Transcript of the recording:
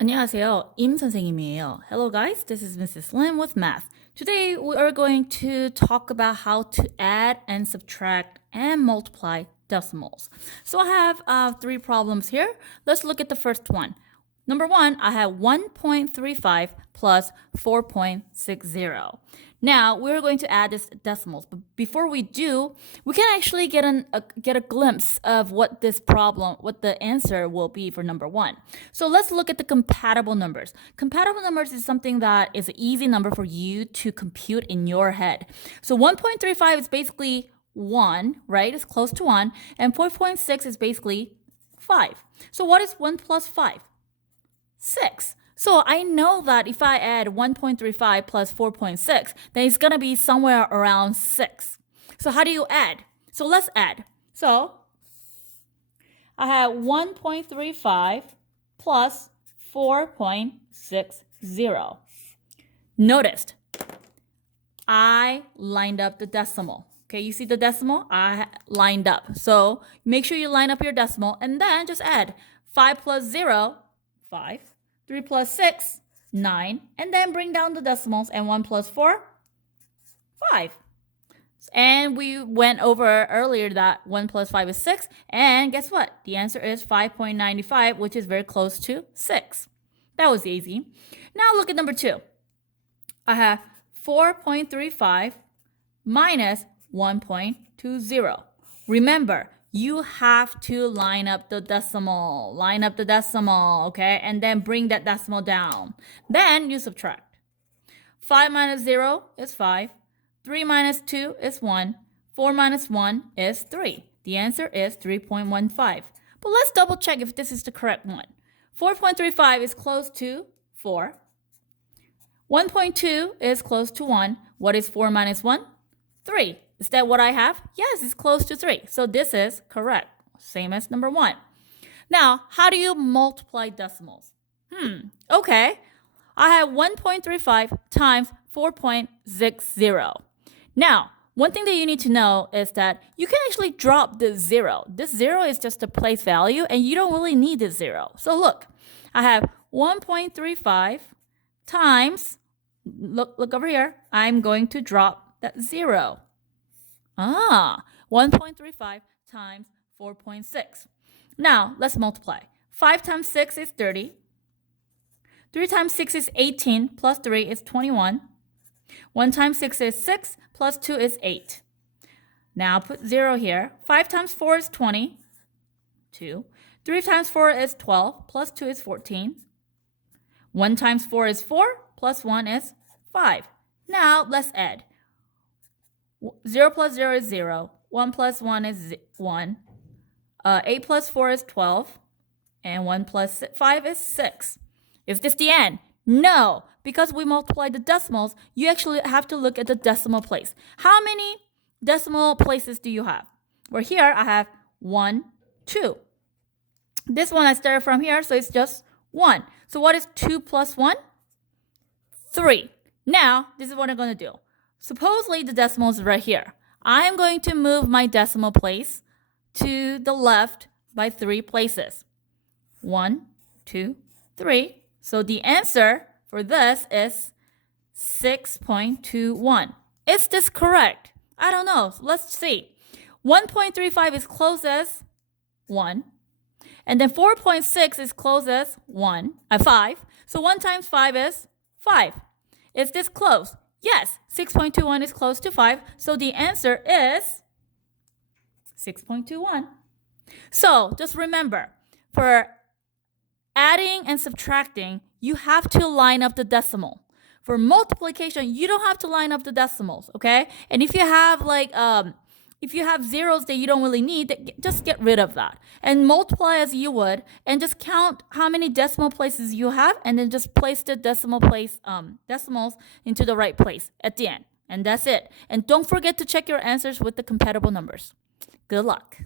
안녕하세요. 임 선생님이에요. Hello guys, this is Mrs. Lim with math. Today we are going to talk about how to add and subtract and multiply decimals. So I have three problems here. Let's look at the first one. Number one, I have 1.35 plus 4.60. Now we're going to add this decimals, but before we do, we can actually get a glimpse of what the answer will be for number one. So let's look at the compatible numbers. Compatible numbers is something that is an easy number for you to compute in your head. So 1.35 is basically 1, right? It's close to 1, and 4.6 is basically 5. So what is 1 plus 5? 6. So I know that if I add 1.35 plus 4.6, then it's going to be somewhere around 6. So how do you add? So let's add. So I have 1.35 plus 4.60. Noticed, I lined up the decimal. Okay, you see the decimal? I lined up. So make sure you line up your decimal and then just add 5 plus 0, 5. 3 plus 6, 9. And then bring down the decimals. And 1 plus 4, 5. And we went over earlier that 1 plus 5 is 6. And guess what? The answer is 5.95, which is very close to 6. That was easy. Now look at number 2. I have 4.35 minus 1.20. Remember, you have to line up the decimal. Line up the decimal, okay? And then bring that decimal down. Then you subtract. 5 minus 0 is 5. 3 minus 2 is 1. 4 minus 1 is 3. The answer is 3.15. But let's double check if this is the correct one. 4.35 is close to 4. 1.2 is close to 1. What is 4 minus 1? 3. Is that what I have? Yes, it's close to 3. So this is correct. Same as number 1. Now, how do you multiply decimals? Okay. I have 1.35 times 4.60. Now, one thing that you need to know is that you can actually drop the 0. This 0 is just a place value, and you don't really need the 0. So look, I have 1.35 times, look over here, I'm going to drop that 0. 1.35 times 4.6. Now, let's multiply. 5 times 6 is 30. 3 times 6 is 18, plus 3 is 21. 1 times 6 is 6, plus 2 is 8. Now put 0 here. 5 times 4 is 20. 2. 3 times 4 is 12, plus 2 is 14. 1 times 4 is 4, plus 1 is 5. Now, let's add. 0 plus 0 is 0. 1 plus 1 is 1. 8 plus 4 is 12. And 1 plus 5 is 6. Is this the end? No, because we multiply the decimals, you actually have to look at the decimal place. How many decimal places do you have? Well, here I have 1, 2. This one I started from here, so it's just 1. So what is 2 plus 1? 3. Now, this is what I'm going to do. Supposedly the decimal is right here. I am going to move my decimal place to the left by 3 places. 1, 2, 3. So the answer for this is 6.21. Is this correct? I don't know. So let's see. 1.35 is close as 1. And then 4.6 is close as 5. So 1 times 5 is 5. Is this close? Yes, 6.21 is close to 5, so the answer is 6.21. So just remember, for adding and subtracting, you have to line up the decimal. For multiplication, you don't have to line up the decimals, okay? And if you have if you have zeros that you don't really need, just get rid of that. And multiply as you would, and just count how many decimal places you have, and then just place the decimals into the right place at the end. And that's it. And don't forget to check your answers with the compatible numbers. Good luck.